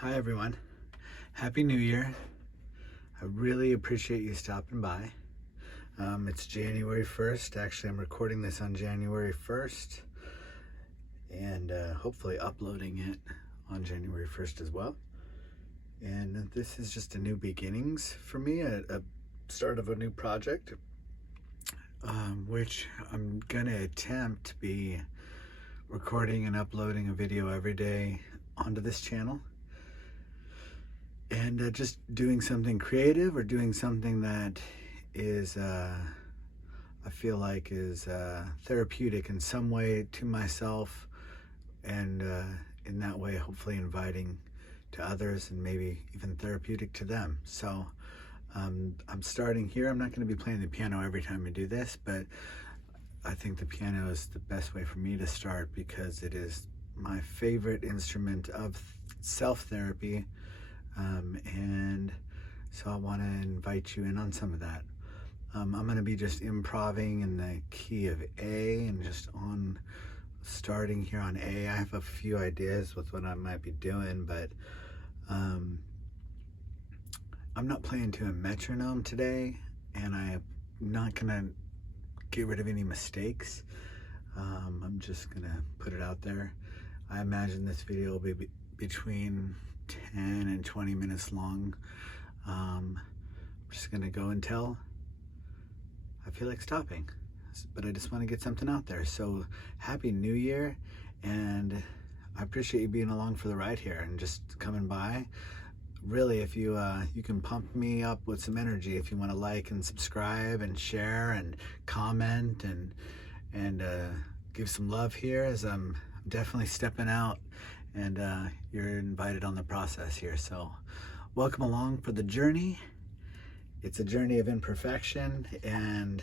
Hi everyone. Happy New Year. I really appreciate you stopping by. It's January 1st. Actually, I'm recording this on January 1st and hopefully uploading it on January 1st as well. And this is just a new beginnings for me, a start of a new project, which I'm gonna attempt to be recording and uploading a video every day onto this channel. And just doing something creative or doing something that is, I feel like is therapeutic in some way to myself, and in that way hopefully inviting to others and maybe even therapeutic to them. So I'm starting here. I'm not going to be playing the piano every time I do this, but I think the piano is the best way for me to start because it is my favorite instrument of self-therapy. And so I want to invite you in on some of that. I'm going to be just improving in the key of A and just on starting here on A. I have a few ideas with what I might be doing, but I'm not playing to a metronome today, and I'm not going to get rid of any mistakes. I'm just going to put it out there. I imagine this video will be between 10 and 20 minutes long. I'm just gonna go until I feel like stopping, but I just want to get something out there. So happy New Year, and I appreciate you being along for the ride here and just coming by. Really, if you you can pump me up with some energy if you want to like and subscribe and share and comment and give some love here, as I'm definitely stepping out, and you're invited on the process here. So welcome along for the journey. It's a journey of imperfection and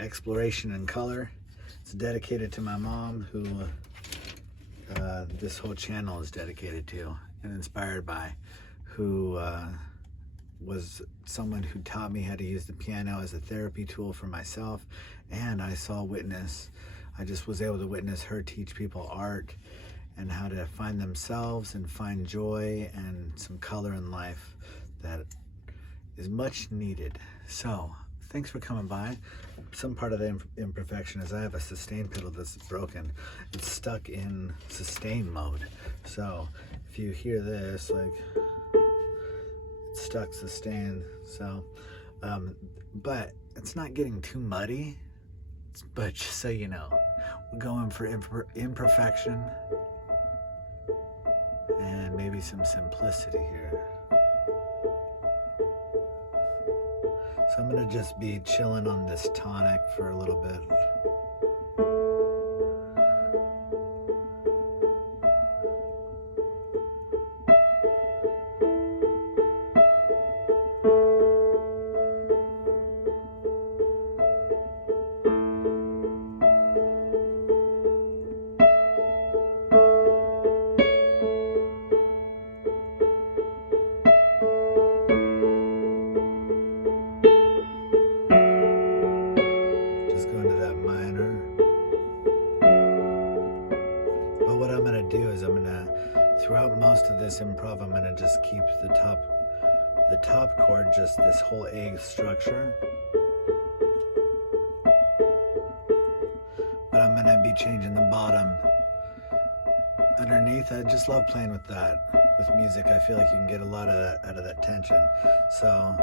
exploration in color. It's dedicated to my mom, who this whole channel is dedicated to and inspired by, who was someone who taught me how to use the piano as a therapy tool for myself. And I just was able to witness her teach people art and how to find themselves and find joy and some color in life that is much needed. So thanks for coming by. Some part of the imperfection is I have a sustain pedal that's broken. It's stuck in sustain mode. So if you hear this, like, it's stuck sustain. So, but it's not getting too muddy. But just so you know, we're going for imperfection and maybe some simplicity here. So I'm gonna just be chilling on this tonic for a little bit. Throughout most of this improv, I'm gonna just keep the top chord, just this whole A structure. But I'm gonna be changing the bottom underneath. I just love playing with that. With music, I feel like you can get a lot of that out of that tension. So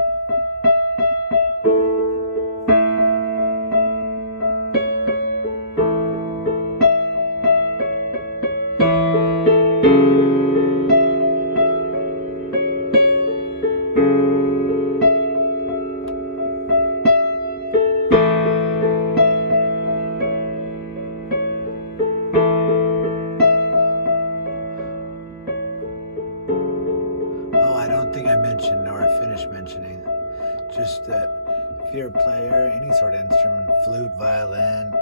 mentioning just that if you're a player, any sort of instrument, flute, violin,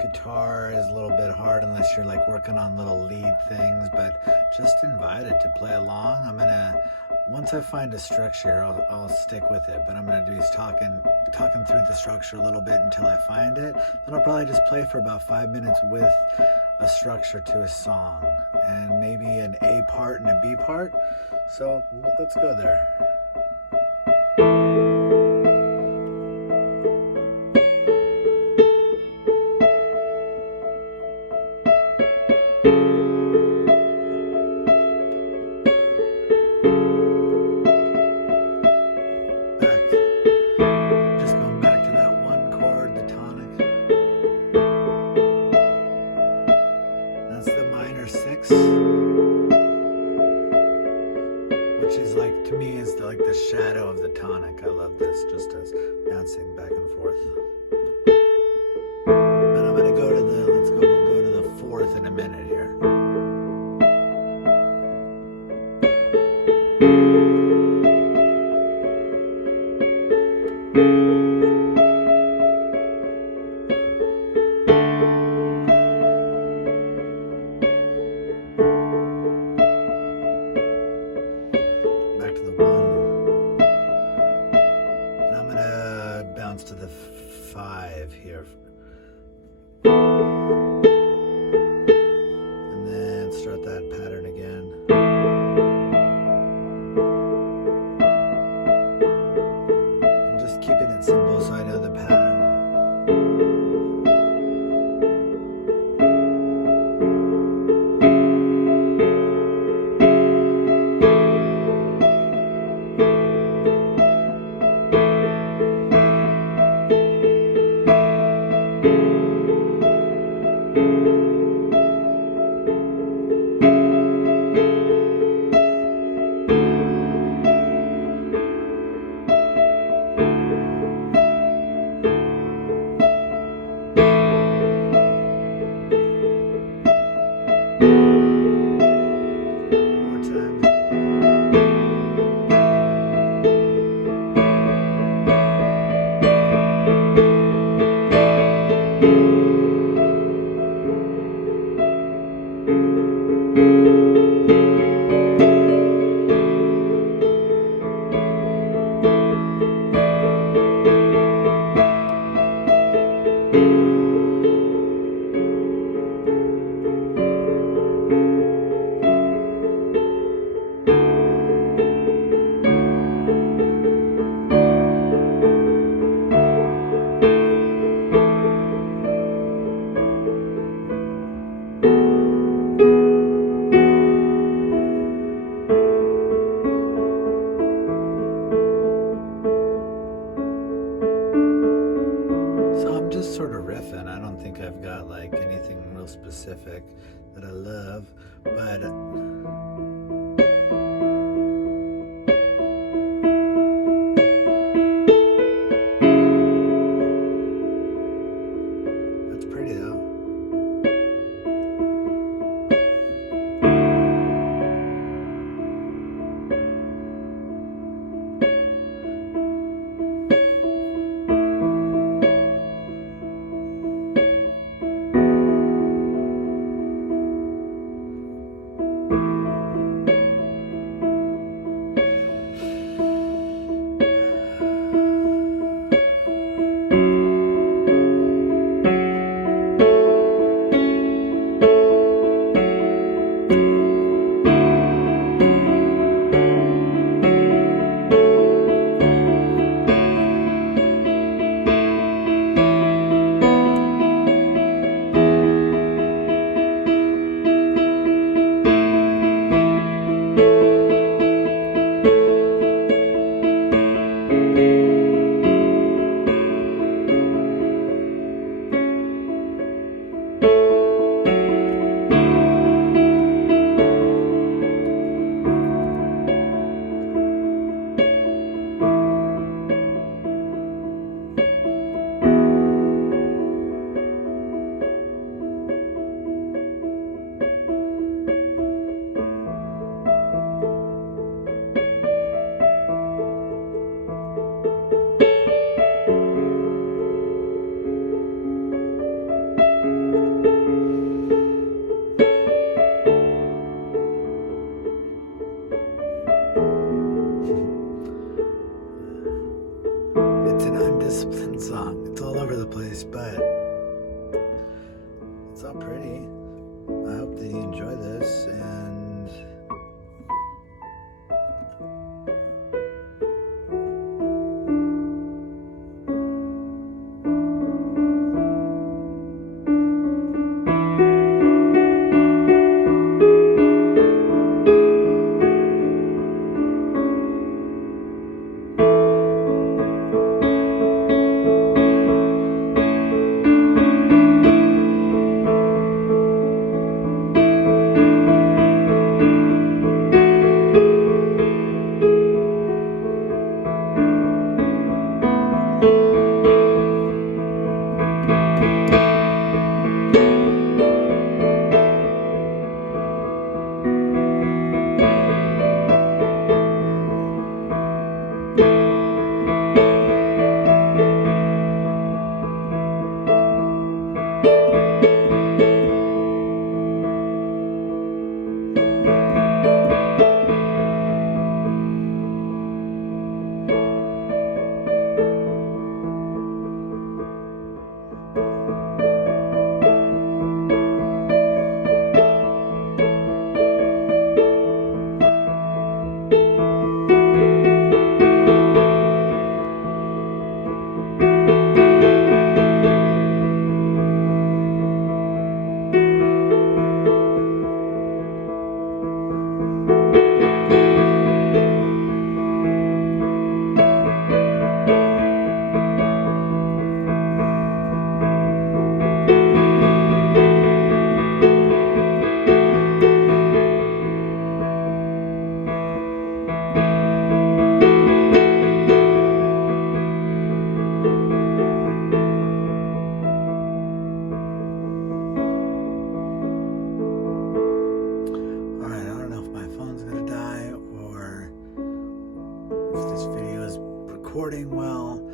guitar is a little bit hard unless you're like working on little lead things, but just invited to play along. Once I find a structure, I'll stick with it, but I'm gonna do is talking through the structure a little bit until I find it. Then I'll probably just play for about 5 minutes with a structure to a song. and maybe an A part and a B part. So let's go there. Just going back to that one chord, the tonic. That's the minor 6, which is like, to me, is like the shadow of the tonic. I love this, just as bouncing back and forth. But I'm gonna go to we'll go to the 4th in a minute here. Back to the 1. And I'm gonna bounce to the 5 here. And then start that pattern again. I'm just keeping it simple so I know the pattern. Sort of riffing. I don't think I've got like anything real specific that I love, but that's pretty though. recording well,